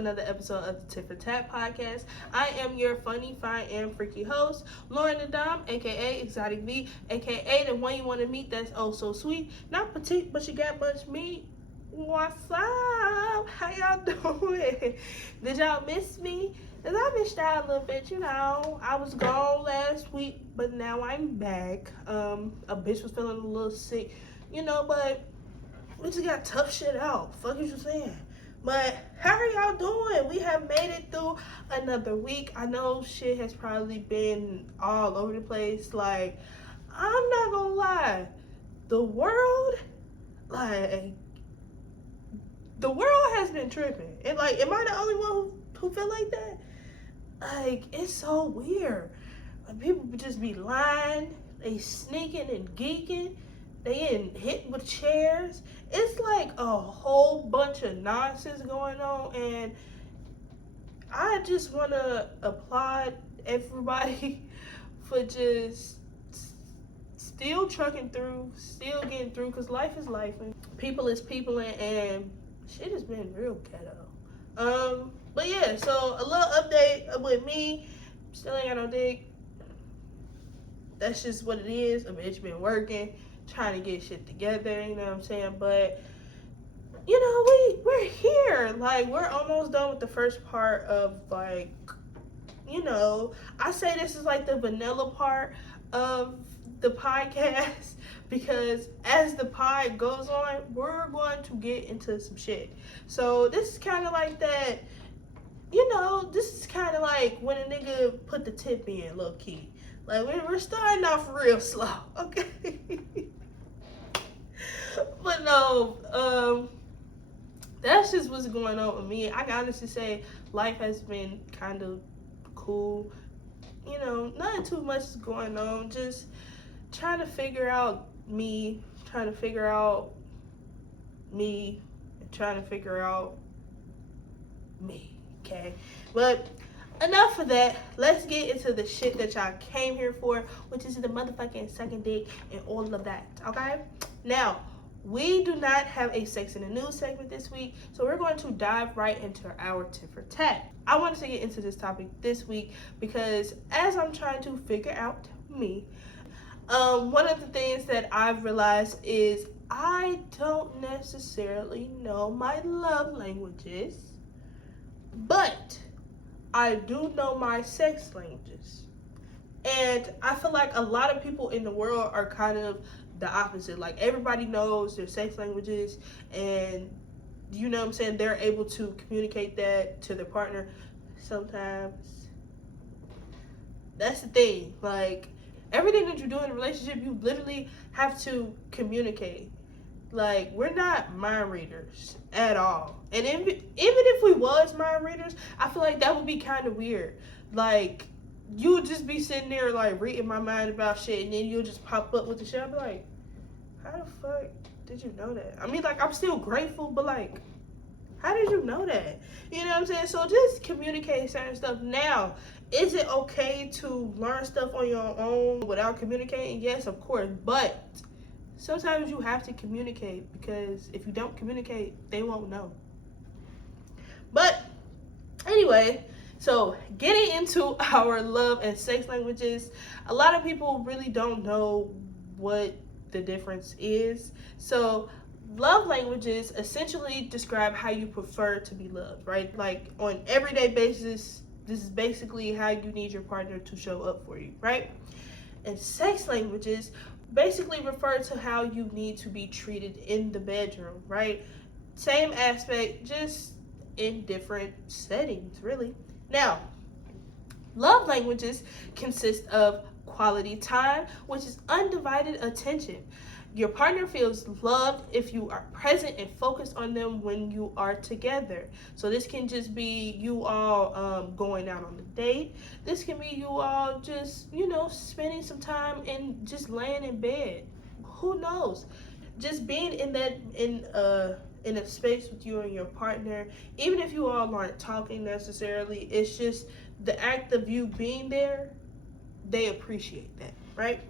another episode of the TFT podcast. I am your funny, fine, and freaky host, Lauryn.thedom, aka Exotic V, aka the one you want to meet that's oh so sweet. Not petite, but you got much meat. What's up? How y'all doing? Did y'all miss me? Cause I missed y'all a little bit, I was gone last week, but now I'm back. A bitch was feeling a little sick, but we just got tough shit out. Fuck is you saying? But how are y'all doing? We have made it through another week. I know shit has probably been all over the place. Like, I'm not gonna lie. The world has been tripping. And am I the only one who feel like that? It's so weird. People just be lying. They sneaking and geeking. They getting hit with chairs. It's like a whole bunch of nonsense going on, and I just want to applaud everybody for just still trucking through, still getting through, because life is life. And people is people, and shit has been real ghetto. But yeah, so a little update with me. Still ain't got no dick. That's just what it is. A bitch been working, trying to get shit together, you know what I'm saying? But we're here. We're almost done with the first part of I say this is like the vanilla part of the podcast, because as the pod goes on, we're going to get into some shit. So this is kind of like that, this is kind of like when a nigga put the tip in, low key. We're starting off real slow, okay? But no, that's just what's going on with me. I can honestly say life has been kind of cool. Nothing too much is going on. Just trying to figure out me, trying to figure out me, and trying to figure out me, okay? But enough of that. Let's get into the shit that y'all came here for, which is the motherfucking second dick and all of that, okay? Now, we do not have a Sex in the News segment this week, so we're going to dive right into our tit for tat. I wanted to get into this topic this week because as I'm trying to figure out me, one of the things that I've realized is I don't necessarily know my love languages, but I do know my sex languages. And I feel like a lot of people in the world are kind of the opposite. Everybody knows their sex languages, and what I'm saying, they're able to communicate that to their partner. Sometimes that's the thing. Everything that you do in a relationship, you literally have to communicate. We're not mind readers at all. And even if we was mind readers, I feel like that would be kind of weird. You would just be sitting there reading my mind about shit, and then you'll just pop up with the shit. I'll be like, how the fuck did you know that? I mean, I'm still grateful, but how did you know that? You know what I'm saying? So just communicate certain stuff. Now, is it okay to learn stuff on your own without communicating? Yes, of course. But sometimes you have to communicate, because if you don't communicate, they won't know. But anyway, so getting into our love and sex languages, a lot of people really don't know what the difference is. So love languages essentially describe how you prefer to be loved, right? On everyday basis, this is basically how you need your partner to show up for you, right? And sex languages basically refer to how you need to be treated in the bedroom, right? Same aspect, just in different settings, really. Now, love languages consist of quality time, which is undivided attention. Your partner feels loved if you are present and focused on them when you are together. So this can just be you all going out on a date. This can be you all just, spending some time and just laying in bed. Who knows? Just being in a space with you and your partner, even if you all aren't talking necessarily, it's just the act of you being there, they appreciate that, right?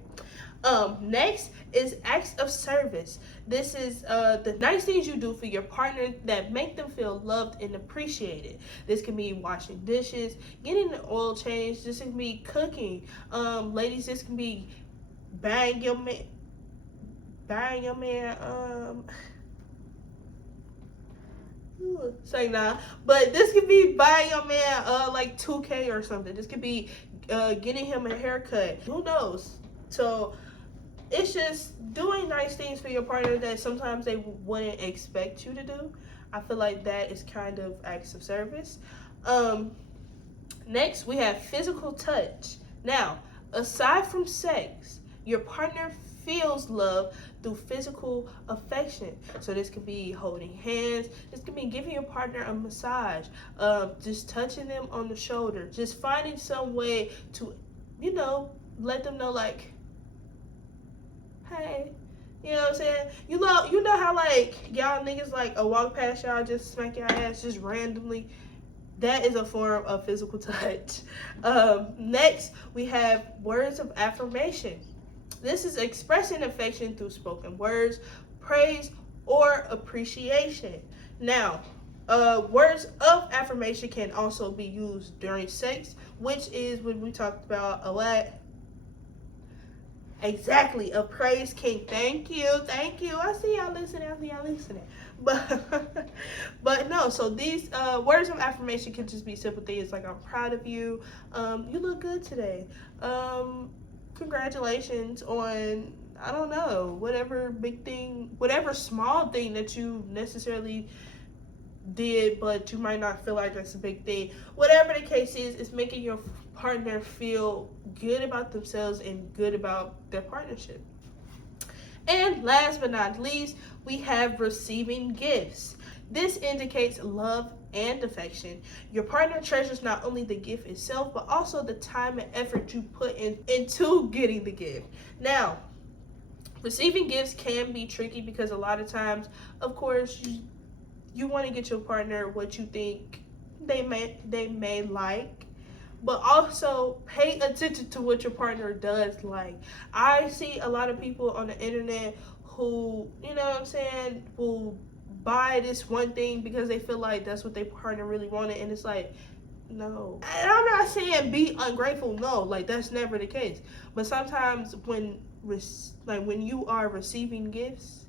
Next is acts of service. This is the nice things you do for your partner that make them feel loved and appreciated. This can be washing dishes, getting the oil changed. This can be cooking. Ladies, this can be buying your man, buying your man. Say nah, but this could be buying your man like 2K or something. This could be getting him a haircut. Who knows? So it's just doing nice things for your partner that sometimes they wouldn't expect you to do. I feel like that is kind of acts of service. Um, Next, we have physical touch. Now, aside from sex, your partner feels love through physical affection. So this could be holding hands. This could be giving your partner a massage, just touching them on the shoulder, just finding some way to, let them know like, hey, you know what I'm saying? You know how like y'all niggas like a walk past y'all just smack your ass just randomly. That is a form of physical touch. Next, we have words of affirmation. This is expressing affection through spoken words, praise, or appreciation. Now, words of affirmation can also be used during sex, which is what we talked about a lot. Exactly, a praise king. Thank you. I see y'all listening. But no. So these words of affirmation can just be simple things like I'm proud of you. You look good today. Congratulations on I don't know whatever big thing, whatever small thing that you necessarily did, but you might not feel like that's a big thing. Whatever the case is, it's making your partner feel good about themselves and good about their partnership. And last but not least, we have receiving gifts. This indicates love and affection. Your partner treasures not only the gift itself, but also the time and effort you put into getting the gift. Now, receiving gifts can be tricky because a lot of times, of course, you want to get your partner what you think they may like, but also pay attention to what your partner does like. I see a lot of people on the internet who, you know what I'm saying, will buy this one thing because they feel like that's what their partner really wanted, and it's like, no. And I'm not saying be ungrateful, no, like that's never the case. But sometimes when you are receiving gifts,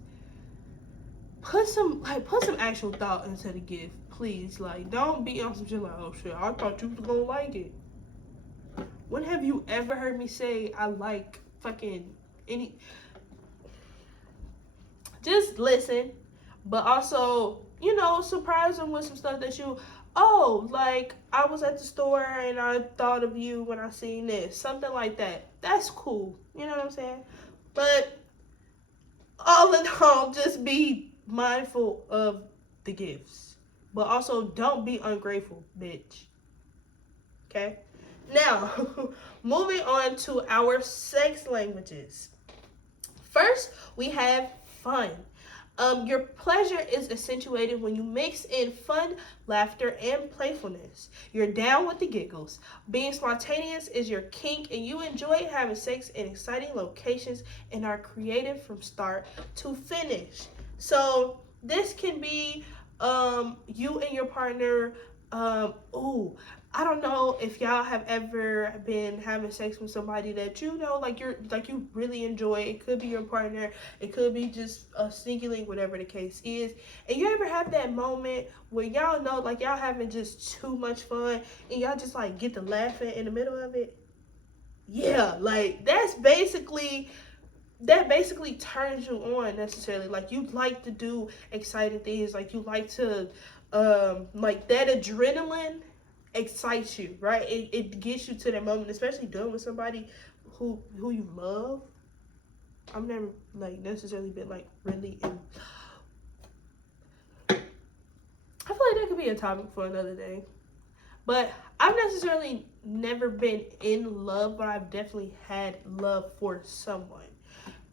put some actual thought into the gift, please. Like, don't be on some shit like, oh shit, I thought you was gonna like it. When have you ever heard me say I like fucking any? Just listen, but also, surprise them with some stuff that like I was at the store and I thought of you when I seen this, something like that. That's cool. You know what I'm saying? But all in all, just be mindful of the gifts, but also don't be ungrateful, bitch. Okay? Now, moving on to our sex languages. First, we have fun. Your pleasure is accentuated when you mix in fun, laughter, and playfulness. You're down with the giggles. Being spontaneous is your kink, and you enjoy having sex in exciting locations and are creative from start to finish. So this can be you and your partner. I don't know if y'all have ever been having sex with somebody that you really enjoy. It could be your partner, it could be just a sneaky link, whatever the case is. And you ever have that moment where y'all know like y'all having just too much fun and y'all just like get to laughing in the middle of it? Yeah, like that basically turns you on necessarily. Like you like to do exciting things, like you like to like that adrenaline excites you, right? It gets you to that moment, especially doing with somebody who you love. I've never like necessarily been like really in. I feel like that could be a topic for another day. But I've necessarily never been in love, but I've definitely had love for someone.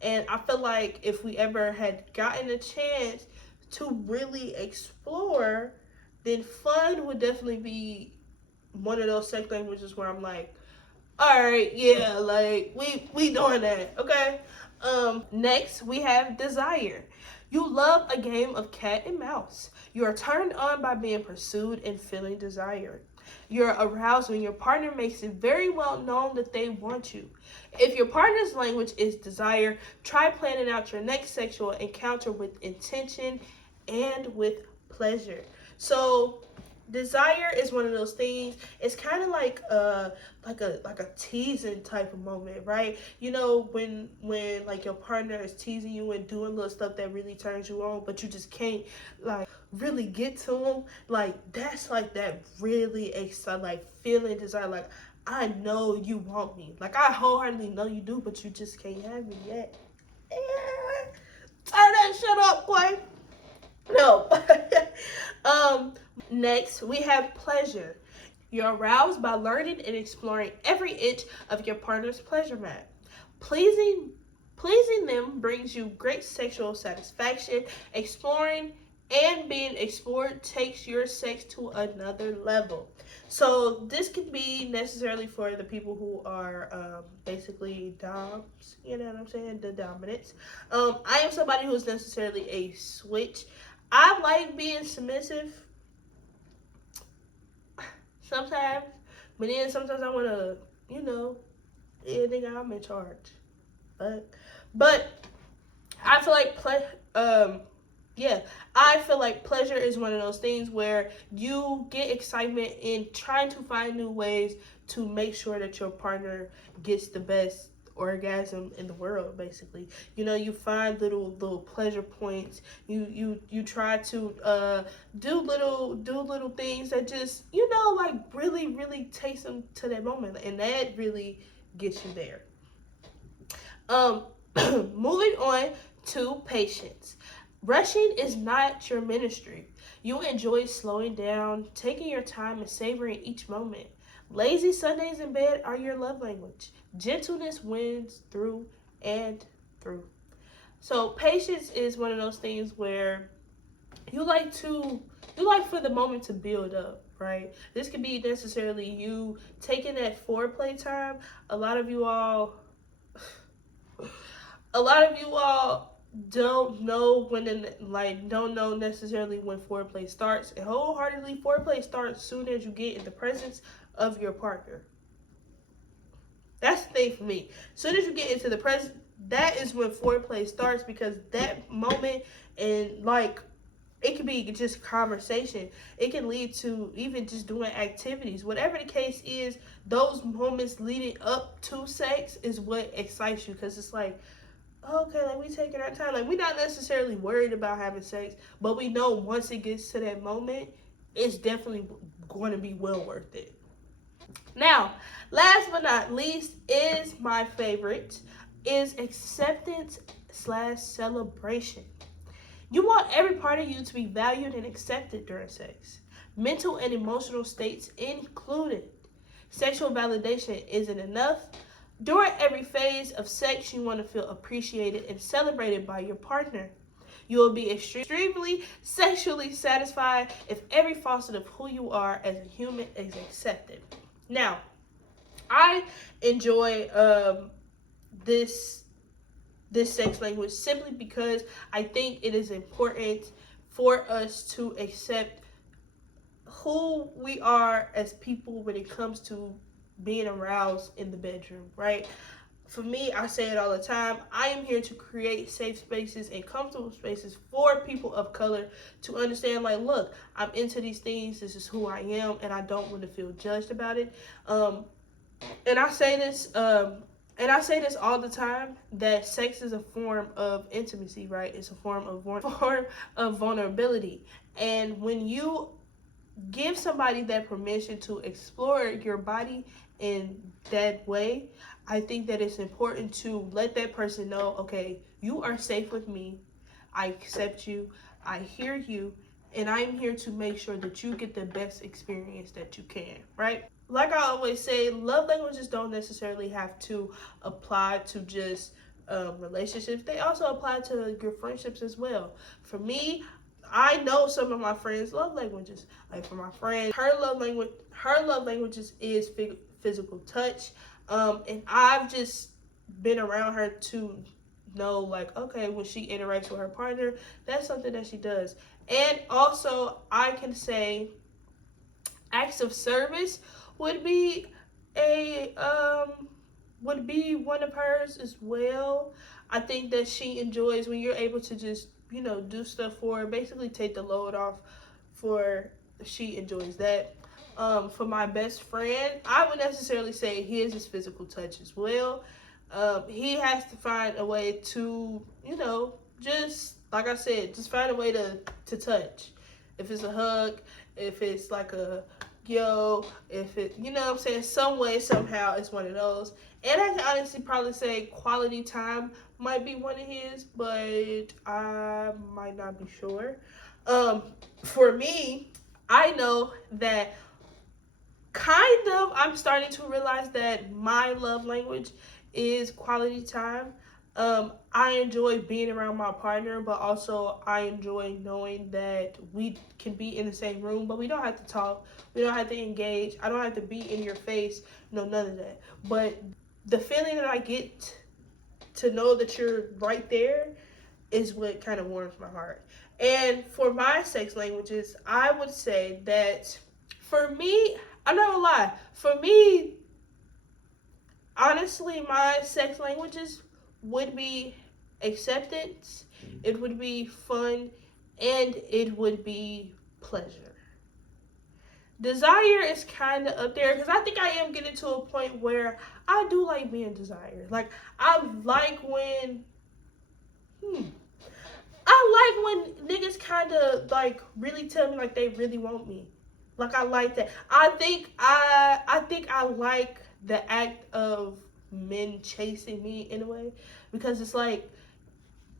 And I feel like if we ever had gotten a chance to really explore, then fun would definitely be one of those sex languages where I'm like, All right, yeah, like we doing that, okay? Next we have desire. You love a game of cat and mouse. You are turned on by being pursued and feeling desired. You're aroused when your partner makes it very well known that they want you. If your partner's language is desire, try planning out your next sexual encounter with intention and with pleasure. So desire is one of those things. It's kind of like a teasing type of moment, right? You know, when like your partner is teasing you and doing little stuff that really turns you on, but you just can't like really get to them. Like that's like that really exciting, like feeling desire. Like I know you want me. Like I wholeheartedly know you do, but you just can't have me yet. Yeah. Turn that shit up, boy. No. Next, we have pleasure. You're aroused by learning and exploring every inch of your partner's pleasure map. Pleasing Pleasing them brings you great sexual satisfaction. Exploring and being explored takes your sex to another level. So this can be necessarily for the people who are basically doms. You know what I'm saying? The dominants. I am somebody who's necessarily a switch. I like being submissive sometimes, but then sometimes I want to, you know, yeah, nigga, I'm in charge. But I feel like yeah, I feel like pleasure is one of those things where you get excitement in trying to find new ways to make sure that your partner gets the best orgasm in the world. Basically, you know, you find little pleasure points. You try to do little things that just, you know, like really takes them to that moment, and that really gets you there. um Moving on to patience. Rushing is not your ministry. You enjoy slowing down, taking your time, and savoring each moment. Lazy Sundays in bed are your love language. Gentleness wins through and through. So patience is one of those things where you like to you like for the moment to build up, right? This could be necessarily you taking that foreplay time. A lot of you all a lot of you all don't know when don't know necessarily when foreplay starts, and wholeheartedly foreplay starts soon as you get in the presence of your partner. That's the thing for me. As soon as you get into the present, that is when foreplay starts, because that moment, and like it can be just conversation. It can lead to even just doing activities. Whatever the case is, those moments leading up to sex is what excites you, because it's like, okay, like we taking our time. Like we're not necessarily worried about having sex, but we know once it gets to that moment, it's definitely going to be well worth it. Now, last but not least, is my favorite, is acceptance slash celebration. You want every part of you to be valued and accepted during sex, mental and emotional states included. Sexual validation isn't enough. During every phase of sex, you want to feel appreciated and celebrated by your partner. You will be extremely sexually satisfied if every facet of who you are as a human is accepted. Now, I enjoy this this sex language simply because I think it is important for us to accept who we are as people when it comes to being aroused in the bedroom, right? For me, I say it all the time. I am here to create safe spaces and comfortable spaces for people of color to understand, like, look, I'm into these things. This is who I am, and I don't want to feel judged about it. And I say this, all the time, that sex is a form of intimacy, right? It's a form of vulnerability, and when you give somebody that permission to explore your body in that way, I think that it's important to let that person know, okay, you are safe with me. I accept you. I hear you. And I'm here to make sure that you get the best experience that you can, right? Like I always say, love languages don't necessarily have to apply to just relationships. They also apply to your friendships as well. For me, I know some of my friends' love languages. Like for my friend, her love languages is physical touch. And I've just been around her to know, like, okay, when she interacts with her partner, that's something that she does. And also, I can say acts of service would be a would be one of hers as well. I think that she enjoys when you're able to just, do stuff for her, basically take the load off for she enjoys that. For my best friend, I would necessarily say his is physical touch as well. He has to find a way to, just like I said, just find a way to touch. If it's a hug, if it's like a yo, if it, what I'm saying, some way, somehow, it's one of those. And I can honestly probably say quality time might be one of his, but I might not be sure. For me, I know that kind of I'm starting to realize that my love language is quality time. I enjoy being around my partner, but also I enjoy knowing that we can be in the same room, but we don't have to talk. We don't have to engage. I don't have to be in your face. No, none of that. But the feeling that I get to know that you're right there is what kind of warms my heart. And for my sex languages, I would say that for me, I'm not gonna lie, for me, honestly, my sex languages would be acceptance, it would be fun, and it would be pleasure. Desire is kind of up there because I think I am getting to a point where I do like being desired. Like, I like when, I like when niggas kind of like really tell me like they really want me. Like, I like that. I think I like the act of men chasing me in a way, because it's like,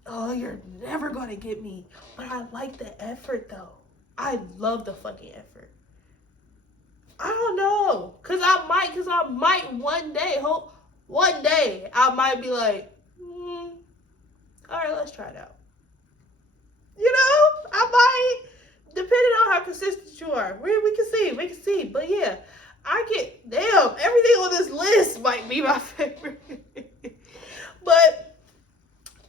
oh, you're never gonna get me, but I like the effort though. I love the fucking effort. I don't know, cause I might one day I might be like, all right, let's try it out. I might, depending on how consistent you are. We can see. But yeah, everything on this list might be my favorite. But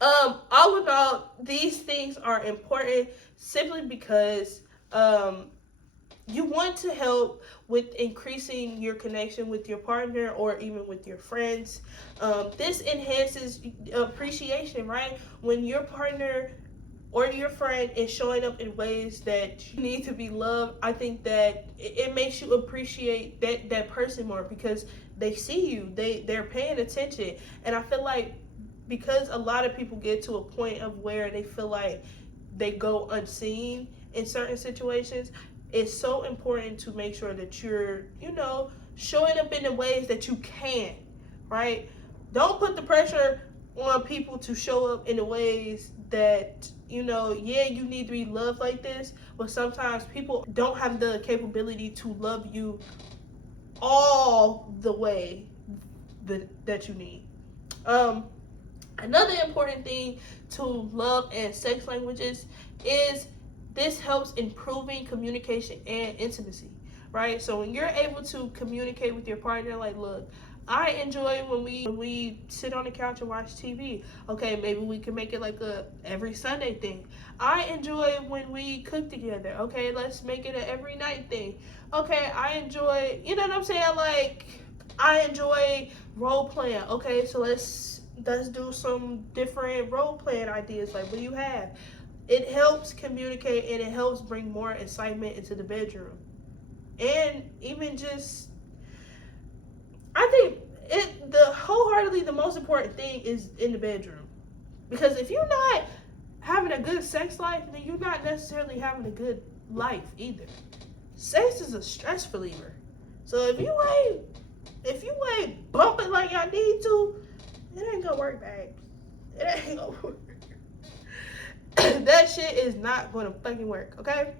all in all, these things are important simply because you want to help with increasing your connection with your partner or even with your friends. This enhances appreciation, right? When your partner or your friend is showing up in ways that you need to be loved, I think that it makes you appreciate that person more, because they see you, they're paying attention. And I feel like, because a lot of people get to a point of where they feel like they go unseen in certain situations, it's so important to make sure that you're, showing up in the ways that you can, right? Don't put the pressure on people to show up in the ways that, yeah, you need to be loved like this, but sometimes people don't have the capability to love you all the way that you need. Another important thing to love and sex languages is this helps improving communication and intimacy, right? So when you're able to communicate with your partner, like, look, I enjoy when we sit on the couch and watch TV. Okay, maybe we can make it like a every Sunday thing. I enjoy when we cook together. Okay, let's make it an every night thing. Okay, I enjoy, you know what I'm saying? Like, I enjoy role playing. Okay, so let's do some different role playing ideas. Like, what do you have? It helps communicate and it helps bring more excitement into the bedroom. And even just, I think wholeheartedly the most important thing is in the bedroom. Because if you're not having a good sex life, then you're not necessarily having a good life either. Sex is a stress reliever. So if you ain't bumping like y'all need to, it ain't gonna work, babe. It ain't gonna work. That shit is not gonna fucking work, okay?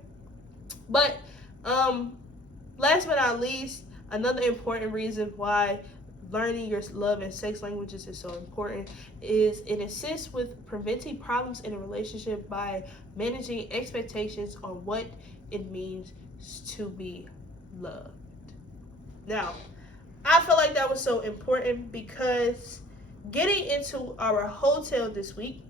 But last but not least, another important reason why learning your love and sex languages is so important is it assists with preventing problems in a relationship by managing expectations on what it means to be loved. Now, I feel like that was so important because getting into our hotel this week,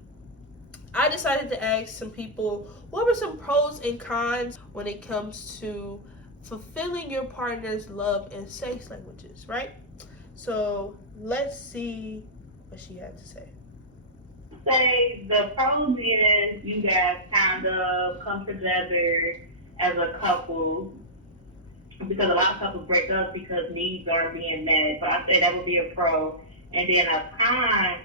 I decided to ask some people what were some pros and cons when it comes to fulfilling your partner's love and sex languages, right? So let's see what she had to say. Say the pros is you guys kind of come together as a couple because a lot of couples break up because needs aren't being met. So I say that would be a pro. And then a con,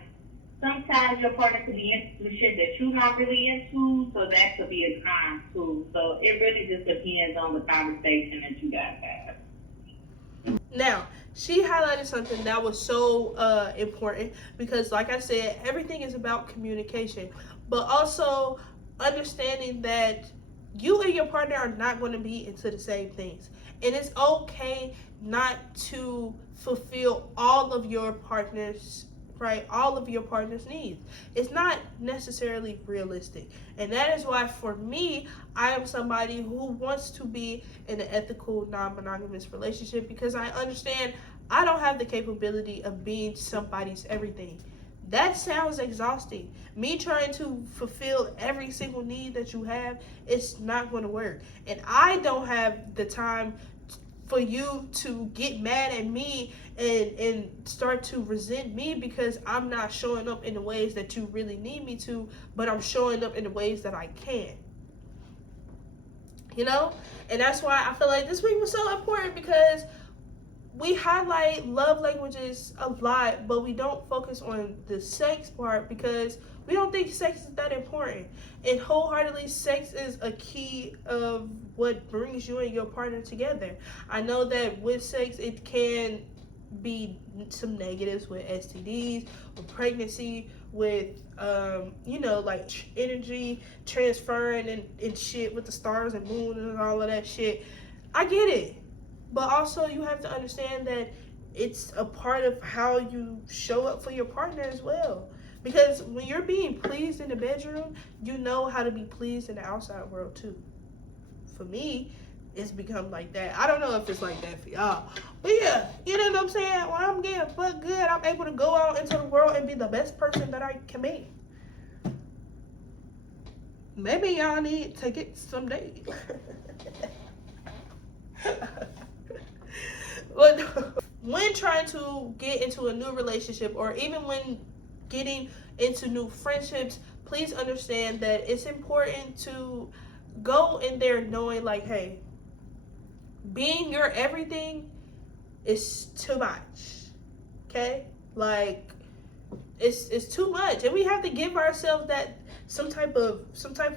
sometimes your partner could be into shit that you're not really into, so that could be a con too. So it really just depends on the conversation that you guys have. Now, she highlighted something that was so important because, like I said, everything is about communication, but also understanding that you and your partner are not going to be into the same things. And it's okay not to fulfill all of your partner's right all of your partner's needs. It's not necessarily realistic, and that is why for me, I am somebody who wants to be in an ethical non-monogamous relationship because I understand I don't have the capability of being somebody's everything. That sounds exhausting. Me trying to fulfill every single need that you have, it's not going to work. And I don't have the time for you to get mad at me and start to resent me because I'm not showing up in the ways that you really need me to, but I'm showing up in the ways that I can. You know? And that's why I feel like this week was so important because we highlight love languages a lot, but we don't focus on the sex part because we don't think sex is that important. And wholeheartedly, sex is a key of what brings you and your partner together. I know that with sex, it can be some negatives with STDs, with pregnancy, with like energy transferring and shit with the stars and moon and all of that shit. I get it, but also you have to understand that it's a part of how you show up for your partner as well. Because when you're being pleased in the bedroom, you know how to be pleased in the outside world too. For me, it's become like that. I don't know if it's like that for y'all. But yeah, you know what I'm saying? When I'm getting fucked good, I'm able to go out into the world and be the best person that I can be. Maybe y'all need to get some days. But when trying to get into a new relationship or even when getting into new friendships, please understand that it's important to go in there knowing like, hey, being your everything is too much. Okay? Like it's too much. And we have to give ourselves that some type of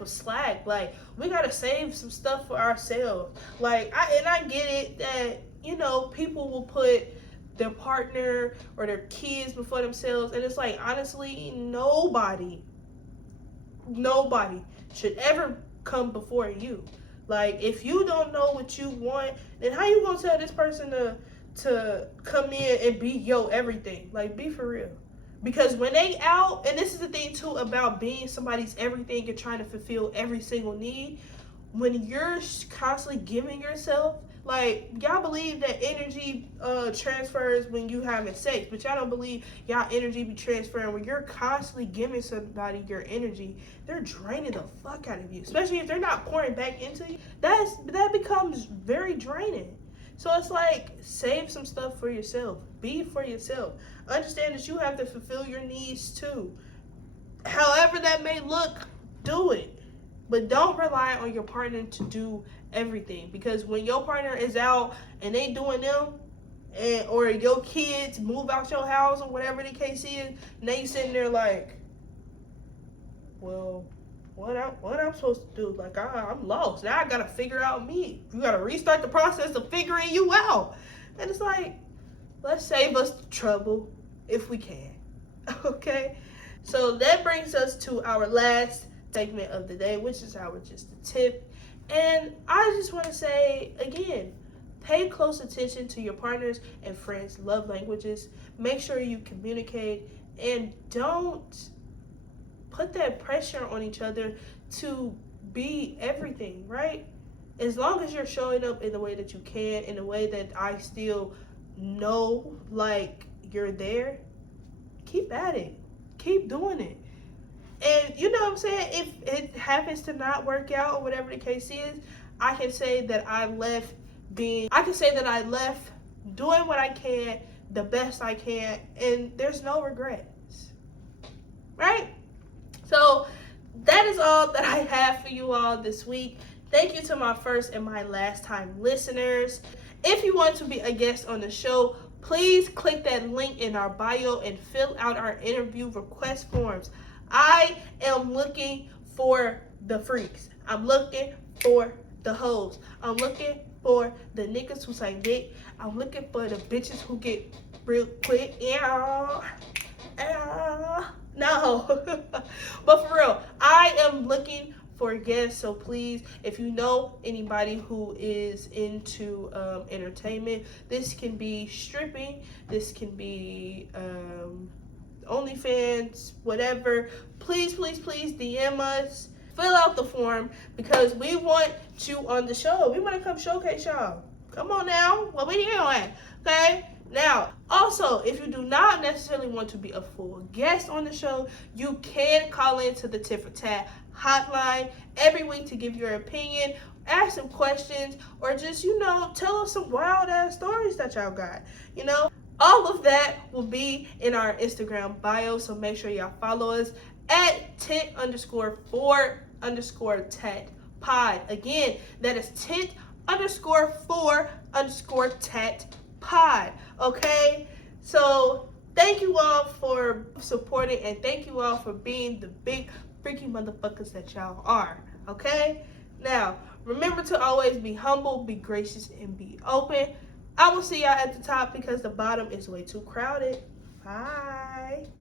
slack. Like we gotta save some stuff for ourselves. Like I get it that, people will put their partner or their kids before themselves, and it's like honestly nobody should ever come before you. Like if you don't know what you want, then how you gonna tell this person to come in and be your everything? Like be for real. Because when they out, and this is the thing too about being somebody's everything and trying to fulfill every single need, when you're constantly giving yourself, like y'all believe that energy transfers when you having sex, but y'all don't believe y'all energy be transferring when you're constantly giving somebody your energy. They're draining the fuck out of you, especially if they're not pouring back into you. That becomes very draining. So it's like save some stuff for yourself. Be for yourself. Understand that you have to fulfill your needs too. However that may look, do it. But don't rely on your partner to do everything. Because when your partner is out and they doing them, or your kids move out your house or whatever the case is, now you sitting there like, well, what I'm supposed to do? Like I'm lost. Now I gotta figure out me. You gotta restart the process of figuring you out. And it's like, let's save us the trouble if we can. Okay? So that brings us to our last segment of the day, which is our just a tip. And I just want to say again, pay close attention to your partners and friends' love languages. Make sure you communicate and don't put that pressure on each other to be everything, right? As long as you're showing up in the way that you can, in a way that I still know like you're there, keep at it. Keep doing it. And you know what I'm saying? If it happens to not work out or whatever the case is, I can say that I can say that I left doing what I can, the best I can, and there's no regrets. Right? So that is all that I have for you all this week. Thank you to my first and my last time listeners. If you want to be a guest on the show, please click that link in our bio and fill out our interview request forms. I am looking for the freaks. I'm looking for the hoes. I'm looking for the niggas who say dick. I'm looking for the bitches who get real quick. Yeah. No. But for real, I am looking for guests. So please, if you know anybody who is into entertainment, this can be stripping, this can be OnlyFans, whatever. Please, please, please DM us. Fill out the form because we want you on the show. We want to come showcase y'all. Come on now. What we doing? Okay? Now, also, if you do not necessarily want to be a full guest on the show, you can call into the Tit for Tat hotline every week to give your opinion, ask some questions, or just, tell us some wild ass stories that y'all got. All of that will be in our Instagram bio, so make sure y'all follow us at tit_for_tat pod. Again, that is tit_for_tat pod. Okay? So thank you all for supporting and thank you all for being the big freaky motherfuckers that y'all are. Okay? Now, remember to always be humble, be gracious, and be open. I will see y'all at the top because the bottom is way too crowded. Bye.